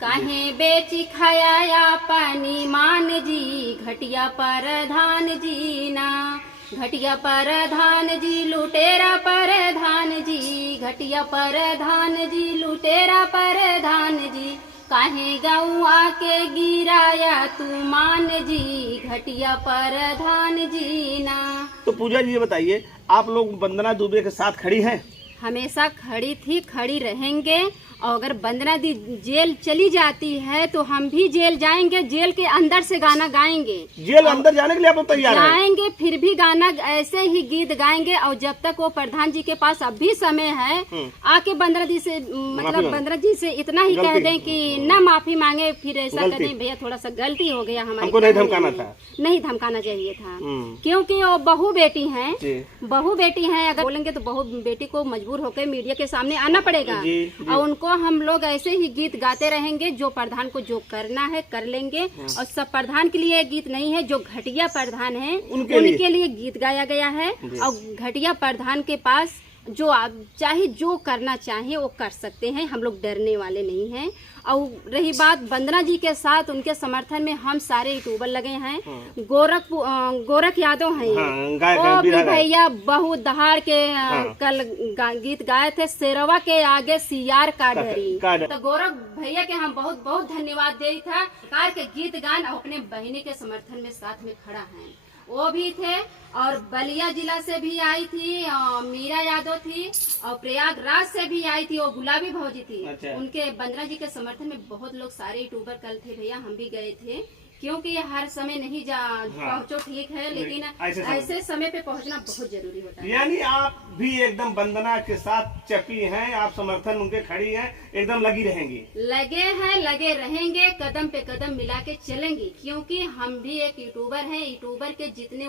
काहे बेची खाया पानी मान जी, घटिया प्रधान जी ना। घटिया प्रधान जी, लुटेरा प्रधान जी, घटिया प्रधान जी, लुटेरा प्रधान जी। काहे गाँव आके गिराया तू मान जी, घटिया प्रधान जी ना। तो पूजा जी ये बताइए, आप लोग वंदना दुबे के साथ खड़ी हैं? हमेशा खड़ी थी, खड़ी रहेंगे। और अगर वंदना दी जेल चली जाती है तो हम भी जेल जाएंगे, जेल के अंदर से गाना गाएंगे। जेल अंदर जाने के लिए आप लोग तैयार हैं? जाएंगे, फिर भी गाना ऐसे ही गीत गाएंगे। और जब तक वो प्रधान जी के पास अब भी समय है, आके वंदना जी से मतलब वंदना जी से इतना ही कह दें कि न माफी मांगे, फिर ऐसा करें भैया थोड़ा सा गलती हो गया हमारी, हमको नहीं धमकाना था। नहीं धमकाना चाहिए था, क्योंकि वो बहू बेटी हैं। बहू बेटी हैं, अगर बोलेंगे तो बहू बेटी को मजबूर होकर मीडिया के सामने आना पड़ेगा। और उनको हम लोग ऐसे ही गीत गाते रहेंगे, जो प्रधान को जो करना है कर लेंगे। और सब प्रधान के लिए गीत नहीं है, जो घटिया प्रधान है उनके लिए गीत गाया गया है। और घटिया प्रधान के पास जो आप चाहे जो करना चाहे वो कर सकते हैं, हम लोग डरने वाले नहीं हैं। और रही बात वंदना जी के साथ, उनके समर्थन में हम सारे यूट्यूबर लगे हैं। गोरख यादव हैं, वो भी भैया बहुत दहाड़ के कल गीत गाए थे, शेरवा के आगे सियार का डरी। तो गोरख भैया के हम बहुत बहुत धन्यवाद दे था। सरकार के गीत गान और अपने बहनी के समर्थन में साथ में खड़ा है, वो भी थे। और बलिया जिला से भी आई थी, और मीरा यादव थी, और प्रयागराज से भी आई थी, वो गुलाबी भौजी थी। अच्छा। उनके वंदना जी के समर्थन में बहुत लोग सारे यूट्यूबर कल थे भैया, हम भी गए थे। क्योंकि हर समय नहीं पहुँचो ठीक है, लेकिन ऐसे समय पे पहुँचना बहुत जरूरी होता है। यानी आप भी एकदम वंदना के साथ चपी हैं, आप समर्थन उनके खड़ी हैं, एकदम लगी रहेंगी? लगे हैं, लगे रहेंगे, कदम पे कदम मिला के चलेंगे। क्योंकि हम भी एक यूट्यूबर हैं, यूट्यूबर के जितने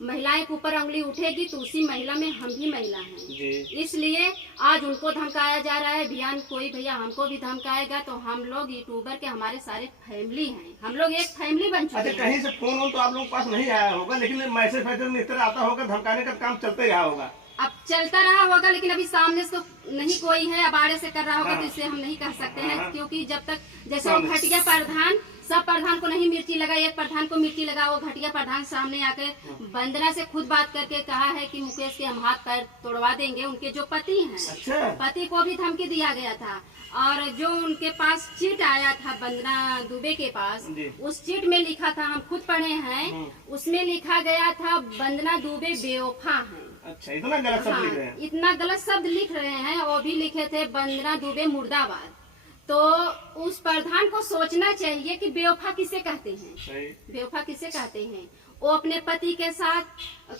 महिलाएं के ऊपर उंगली उठेगी तो उसी महिला में हम भी महिला हैं। इसलिए आज उनको धमकाया जा रहा है। बयान कोई भैया हमको भी धमकाएगा तो हम लोग यूट्यूबर के हमारे सारे फैमिली हैं, हम लोग एक फैमिली बन चुके हैं। कहीं से फोन तो आप लोग पास नहीं आया होगा, लेकिन मैसेज में इस तरह आता होगा, धमकाने का काम चलते रहा होगा। अब चलता रहा होगा, लेकिन अभी सामने से तो नहीं कोई है, अब आड़े से कर रहा होगा तो इससे हम नहीं कह सकते हैं। क्योंकि जब तक जैसे वो घटिया प्रधान, सब प्रधान को नहीं मिर्ची लगा, एक प्रधान को मिर्ची लगा। वो घटिया प्रधान सामने आके वंदना से खुद बात करके कहा है कि मुकेश के हम हाथ पैर तोड़वा देंगे। उनके जो पति हैं, अच्छा। पति को भी धमकी दिया गया था। और जो उनके पास चिट आया था वंदना दुबे के पास, उस चिट में लिखा था, हम खुद पढ़े हैं, उसमें लिखा गया था वंदना दुबे बेवफा है। अच्छा, इतना गलत शब्द लिख रहे हैं? इतना गलत शब्द लिख रहे हैं। वो भी लिखे थे वंदना दुबे मुर्दाबाद। तो उस प्रधान को सोचना चाहिए कि बेवफा किसे कहते हैं, बेवफा किसे कहते हैं। वो अपने पति के साथ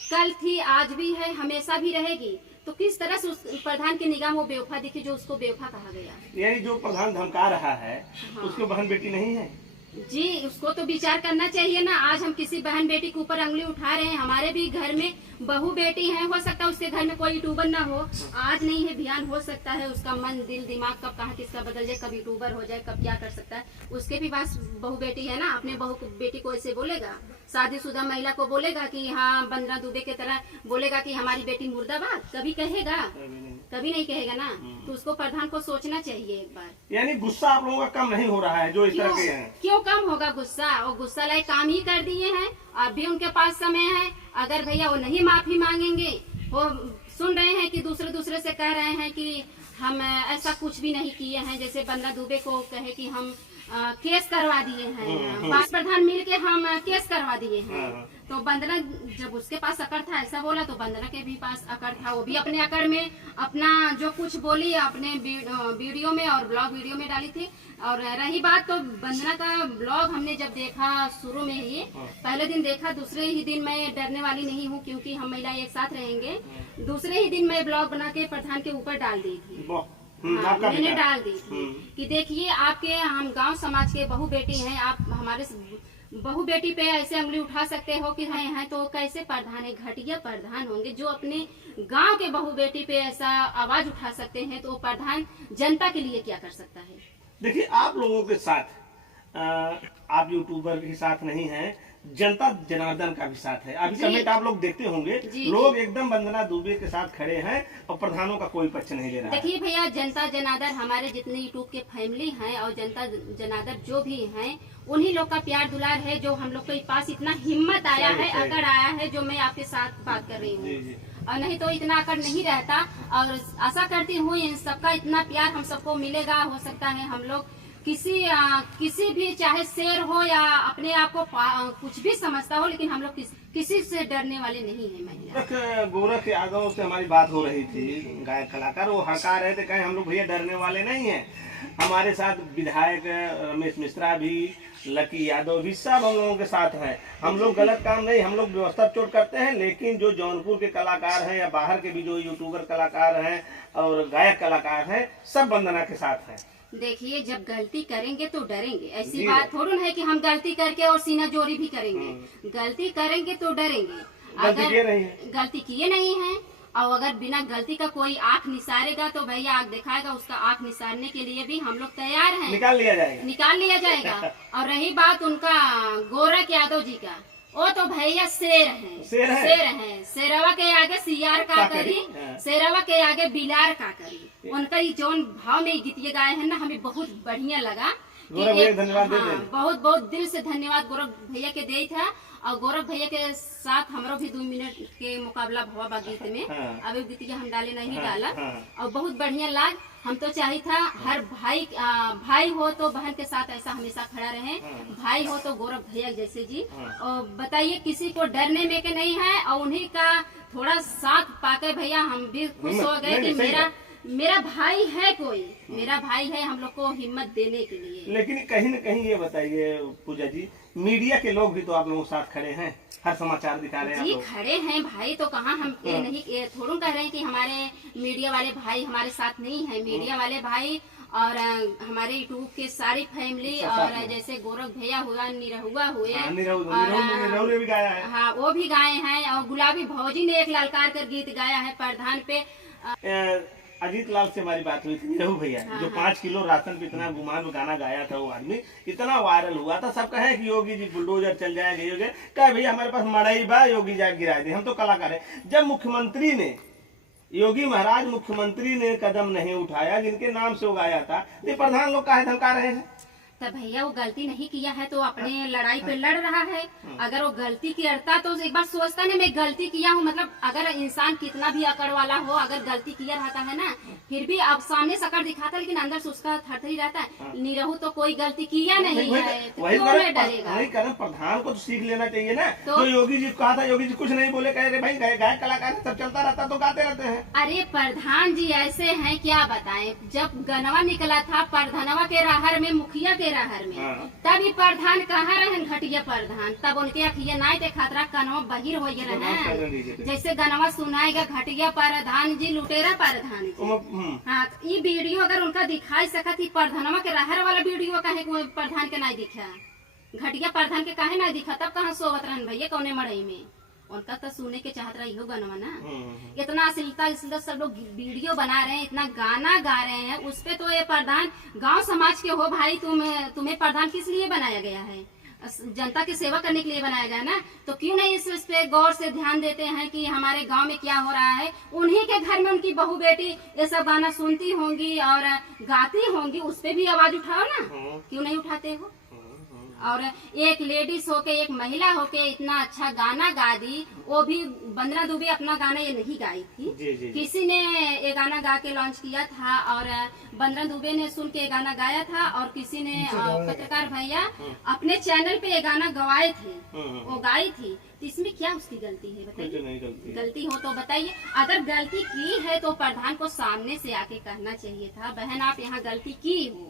कल थी, आज भी है, हमेशा भी रहेगी। तो किस तरह से उस प्रधान की निगाह में वो बेवफा दिखी जो उसको बेवफा कहा गया। यानी जो प्रधान धमका रहा है उसको बहन बेटी नहीं है जी, उसको तो विचार करना चाहिए ना। आज हम किसी बहन बेटी के ऊपर उंगली उठा रहे हैं, हमारे भी घर में बहू बेटी है, हो सकता है उसके घर में कोई यूट्यूबर ना हो, आज नहीं है बयान हो सकता है, उसका मन दिल दिमाग कब कहाँ किसका बदल जाए, कब यूट्यूबर हो जाए, कब क्या कर सकता है। उसके भी पास बहू बेटी है ना, अपने बहू बेटी को ऐसे बोलेगा, शादीशुदा महिला को बोलेगा कि हाँ वंदना दुबे की तरह बोलेगा कि हमारी बेटी मुर्दाबाद, कभी कहेगा? कभी नहीं कहेगा ना। तो उसको प्रधान को सोचना चाहिए एक बार। यानी गुस्सा आप लोगों का कम नहीं हो रहा है जो इस तरह के हैं? क्यों कम होगा गुस्सा? और गुस्सा लायक काम ही कर दिए हैं, अभी उनके पास समय है। अगर भैया वो नहीं माफी मांगेंगे, वो सुन रहे हैं कि दूसरे से कह रहे हैं कि हम ऐसा कुछ भी नहीं किए हैं। जैसे वंदना दुबे को कहे कि हम केस करवा दिए हैं, पांच प्रधान मिल के हम केस करवा दिए हैं। तो वंदना जब उसके पास अकड़ था ऐसा बोला, तो वंदना के भी पास अकड़ था, वो भी अपने अकड़ में अपना जो कुछ बोली अपने वीडियो में और ब्लॉग वीडियो में डाली थी। और रही बात तो वंदना का ब्लॉग हमने जब देखा शुरू में ही, पहले दिन देखा, दूसरे ही दिन मैं डरने वाली नहीं हूँ क्योंकि हम महिला एक साथ रहेंगे। दूसरे ही दिन मैं ब्लॉग बना के प्रधान के ऊपर डाल दी थी। मैंने डाल दी थी कि देखिए आपके हम गांव समाज के बहू बेटी हैं, आप हमारे बहू बेटी पे ऐसे उंगली उठा सकते हो कि हैं तो कैसे प्रधान है? घटिया प्रधान होंगे जो अपने गांव के बहू बेटी पे ऐसा आवाज उठा सकते हैं, तो प्रधान जनता के लिए क्या कर सकता है? देखिए आप लोगों के साथ आप यूट्यूबर के साथ नहीं हैं, जनता जनार्दन का भी साथ है। अभी कमेंट आप लोग देखते होंगे, लोग एकदम वंदना दुबे के साथ खड़े हैं और प्रधानों का कोई पक्ष नहीं ले रहा। देखिए भैया, जनता जनार्दन हमारे जितने यूट्यूब के फैमिली हैं और जनता जनार्दन जो भी हैं, उन्हीं लोग का प्यार दुलार है जो हम लोग के पास इतना हिम्मत आया है, अकड़ आया है, जो मैं आपके साथ बात कर रही हूँ। और नहीं तो इतना अकड़ नहीं रहता। और आशा करती हूँ इन सबका इतना प्यार हम सबको मिलेगा। हो सकता है हम लोग किसी भी, चाहे शेर हो या अपने आप को कुछ भी समझता हो, लेकिन हम लोग किसी से डरने वाले नहीं है। महिला गोरख यादव से हमारी बात हो रही थी, गायक कलाकार, वो हड़का रहे थे, कहे हम लोग भैया डरने वाले नहीं हैं। हमारे साथ विधायक रमेश मिश्रा भी, लकी यादव भी, सब हम लोगों के साथ हैं। हम लोग गलत काम नहीं, हम लोग व्यवस्था चोट करते हैं, लेकिन जो जौनपुर के कलाकार हैं या बाहर के भी जो यूट्यूबर कलाकार हैं और गायक कलाकार हैं, सब वंदना के साथ हैं। देखिए, जब गलती करेंगे तो डरेंगे, ऐसी बात थोड़ी है कि हम गलती करके और सीना जोरी भी करेंगे। गलती करेंगे तो डरेंगे। अगर गलती किए नहीं है और अगर बिना गलती का कोई आंख निसारेगा तो भैया आंख दिखाएगा, उसका आंख निसारने के लिए भी हम लोग तैयार हैं। निकाल लिया जाएगा। और रही बात उनका गोरख यादव जी का, वो तो भैया शेर हैं। शेरवा के आगे सियार का करी, शेरवा के आगे बिलार का करी। उनका ये जोन भाव में गीतिए गाए हैं ना, हमें बहुत बढ़िया लगा। धन्यवाद। बहुत बहुत दिल से धन्यवाद गोरख भैया के दे था। और गोरख भैया के साथ हमरो भी 2 मिनट के मुकाबला भवा गीत में। अभी गीतिया हम डाले नहीं डाला और बहुत बढ़िया लाग। हम तो चाहिए था हर भाई हो तो बहन के साथ ऐसा हमेशा खड़ा रहे। भाई हो तो गोरख भैया जैसे जी। और बताइए, किसी को डरने में के नहीं है। और उन्हीं का थोड़ा साथ पाके भैया हम भी खुश हो गए कि मेरा भाई है, कोई मेरा भाई है हम लोग को हिम्मत देने के लिए। लेकिन कहीं न कहीं ये बताइए पूजा जी, मीडिया के लोग भी तो आप लोगों के साथ खड़े हैं, हर समाचार दिखा रहे हैं जी। खड़े हैं भाई, तो कहाँ हम नहीं थोड़ा कह रहे हैं कि हमारे मीडिया वाले भाई हमारे साथ नहीं है। मीडिया वाले भाई और हमारे यूट्यूब के सारी फैमिली, और जैसे गोरख भैया हुआ, निरहुआ हुए, निरहुआ भी गाया है। हाँ, वो भी गाए हैं। और गुलाबी भौजी ने एक ललकार कर गीत गाया है प्रधान पे। अजीत लाल से हमारी बात हुई थी, निरहु भैया जो 5 किलो राशन पे इतना गुमान में गाना गाया था, वो आदमी इतना वायरल हुआ था। सब कहे कि योगी जी बुलडोजर चल जाएगा, कहे भैया हमारे पास मड़ई बा, योगी जा गिरा दे, हम तो कलाकार है। जब मुख्यमंत्री ने, योगी महाराज मुख्यमंत्री ने कदम नहीं उठाया जिनके नाम से वो गाया था, तो प्रधान लोग काहे धमका रहे हैं? तब भैया वो गलती नहीं किया है तो अपने लड़ाई पे लड़ रहा है। अगर वो गलती करता तो एक बार सोचता नहीं मैं गलती किया हूँ। मतलब अगर इंसान कितना भी अकड़ वाला हो, अगर गलती किया रहता है ना, फिर भी अब सामने से अकड़ दिखाता है लेकिन अंदर से उसका थरथरी रहता है। निरहु तो कोई गलती किया नहीं है, तो क्यों मैं डरेगा? वही कारण प्रधान को तो सीख लेना चाहिए ना। तो योगी जी कहा था, योगी जी कुछ नहीं बोले, कह रहे भाई गायक कलाकार सब चलता रहता तो गाते रहते हैं। अरे प्रधान जी ऐसे हैं, क्या बताएं। जब गनवा निकला था प्रधानवा के राहर में, मुखिया के राहर में, तब ये प्रधान कहाँ रहे, घटिया प्रधान। तब उनके अखिया नाई ते खतरा कनवा बहिर हो रहे। जैसे गनवा सुनाएगा घटिया प्रधान जी, लुटेरा प्रधान जी। हाँ, ये वीडियो अगर उनका दिखाई सकत ही, प्रधानवा के राहर वाला वीडियो काहे प्रधान के नहीं दिखा, घटिया प्रधान के काहे नहीं दिखा, तब कहाँ सोवत रहन भैया कौने मड़ई में। उनका तो सुने के चाहत रही हो गनवा ना। इतना अश्लीलता सब लोग वीडियो बना रहे हैं, इतना गाना गा रहे हैं, उस पे तो ये प्रधान गांव समाज के हो भाई, तुम्हें प्रधान किस लिए बनाया गया है? जनता की सेवा करने के लिए बनाया गया ना। तो क्यों नहीं इस पे गौर से ध्यान देते हैं कि हमारे गांव में क्या हो रहा है। उन्हीं के घर में उनकी बहू बेटी ये सब गाना सुनती होंगी और गाती होंगी, उस पे भी आवाज उठाओ ना, क्यों नहीं उठाते हो? और एक लेडीज होके, एक महिला होके इतना अच्छा गाना गा दी। वो भी वंदना दुबे अपना गाना ये नहीं गाई थी, किसी ने ये गाना गा के लॉन्च किया था और वंदना दुबे ने सुन के ये गाना गाया था। और किसी ने पत्रकार भैया अपने चैनल पे ये गाना गवाए थे, वो गाई थी। तो इसमें क्या उसकी गलती है बताइए? गलती हो तो बताइए। अगर गलती की है तो प्रधान को सामने से आके कहना चाहिए था, बहन आप यहाँ गलती की हो,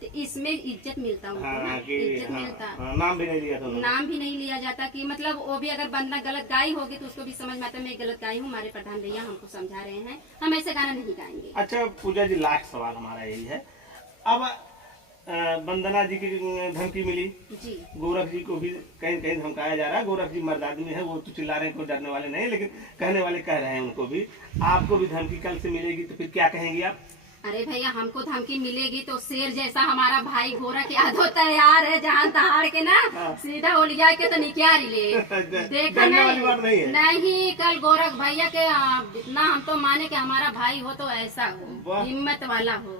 तो इसमें इज्जत मिलता उनको, इज्जत मिलता। नाम भी नहीं लिया था, नाम भी नहीं लिया जाता कि मतलब वो भी अगर बंदना गलत गाई होगी तो उसको भी समझ में आता मैं गलत गाई हूँ, हमारे प्रधान भैया हमको समझा रहे हैं, हम ऐसे गाना नहीं गाएंगे। अच्छा पूजा जी, लास्ट सवाल हमारा यही है, अब वंदना जी की धमकी मिली जी, गोरख जी को भी कहीं कहीं धमकाया जा रहा है। गोरख जी मर्द आदमी है, वो तो चिल्ला रहे हैं, कोई डरने वाले नहीं, लेकिन कहने वाले कह रहे हैं उनको भी। आपको भी धमकी कल से मिलेगी तो फिर क्या कहेंगे आप? अरे भैया हमको धमकी मिलेगी तो शेर जैसा हमारा भाई गोरख यादव तैयार है, जहाँ तहाड़ के ना सीधा ओलिया के तो निकाल ले। देखा नहीं कल गोरख भैया के इतना हम तो माने कि हमारा भाई हो तो ऐसा हो, हिम्मत वाला हो,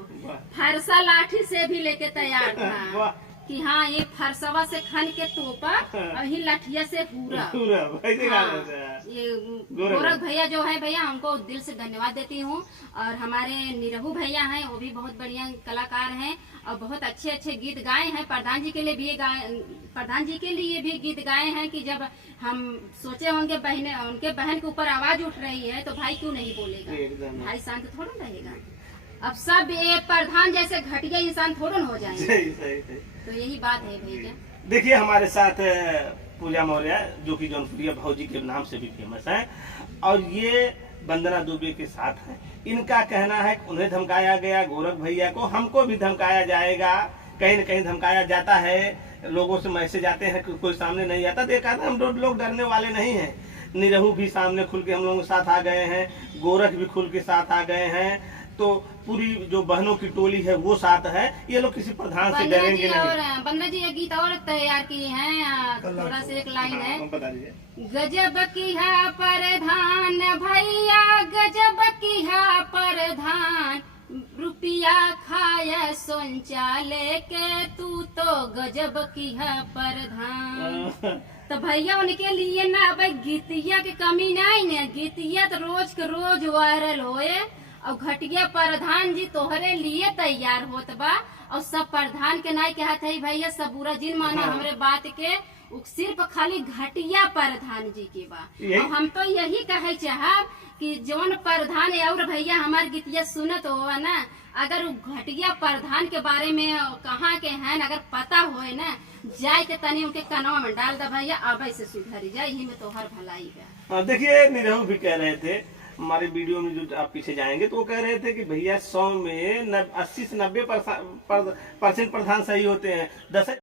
फरसा लाठी से भी लेके तैयार था कि हाँ ये फरसवा से खन के तोपा और ही लाठिया से पूरा। ये गोरख भैया जो है भैया हमको दिल से धन्यवाद देती हूँ। और हमारे निरहू भैया हैं वो भी बहुत बढ़िया कलाकार हैं और बहुत अच्छे अच्छे गीत गाए हैं। प्रधान जी के लिए भी गीत गाए हैं कि जब हम सोचे होंगे बहने उनके बहन के ऊपर आवाज उठ रही है तो भाई क्यों नहीं बोलेगा, भाई शांत थोड़ा रहेगा। अब सब ये प्रधान जैसे घटिया इंसान थोड़ा हो जाएंगे। सही। तो यही बात है भैया। देखिए हमारे साथ पूजा मौर्य जो कि जौनपुरिया भौजी के नाम से भी फेमस है और ये वंदना दुबे के साथ है। इनका कहना है कि उन्हें धमकाया गया, गोरख भैया को, हमको भी धमकाया जाएगा, कहीं न कहीं धमकाया जाता है। लोगों से मैसेज आते हैं कि कोई सामने नहीं आता। देखा था हम लोग डरने वाले नहीं हैं। निरहू भी सामने खुल के हम लोगों के साथ आ गए हैं, गोरख भी खुल के साथ आ गए हैं, तो पूरी जो बहनों की टोली है वो साथ है। ये लोग किसी प्रधान से डरेंगे नहीं। और बंदना जी ये गीत और तैयार किए हैं, थोड़ा से एक लाइन है। बता दीजिए। गजब की है प्रधान भैया, गजब की है प्रधान, रुपया खाया शौचालय के, तू तो गजब की है प्रधान। तो भैया उनके लिए ना अब गीतिया की कमी नहीं है, गीतिया तो रोज के रोज वायरल होए और घटिया प्रधान जी तोहरे लिए तैयार होत बा। और सब प्रधान के नहीं कहते है भैया, सब बुरा जिन माना हमरे बात के, सिर्फ खाली घटिया प्रधान जी के बा। और हम तो यही कहे चाहब कि जौन प्रधान और भैया हमार गीतिया सुनत हो ना, अगर घटिया प्रधान के बारे में कहाँ के हैं अगर पता हो ना, जाए के तनी उनके कनवा में डाल दे भैया, अब से सुधर जाए, यही में तोहर भलाई है। देखिए निरहू भी कह रहे थे हमारे वीडियो में, जो आप पीछे जाएंगे तो वो कह रहे थे कि भैया 100 में 80 से 90% प्रधान सही होते हैं, 10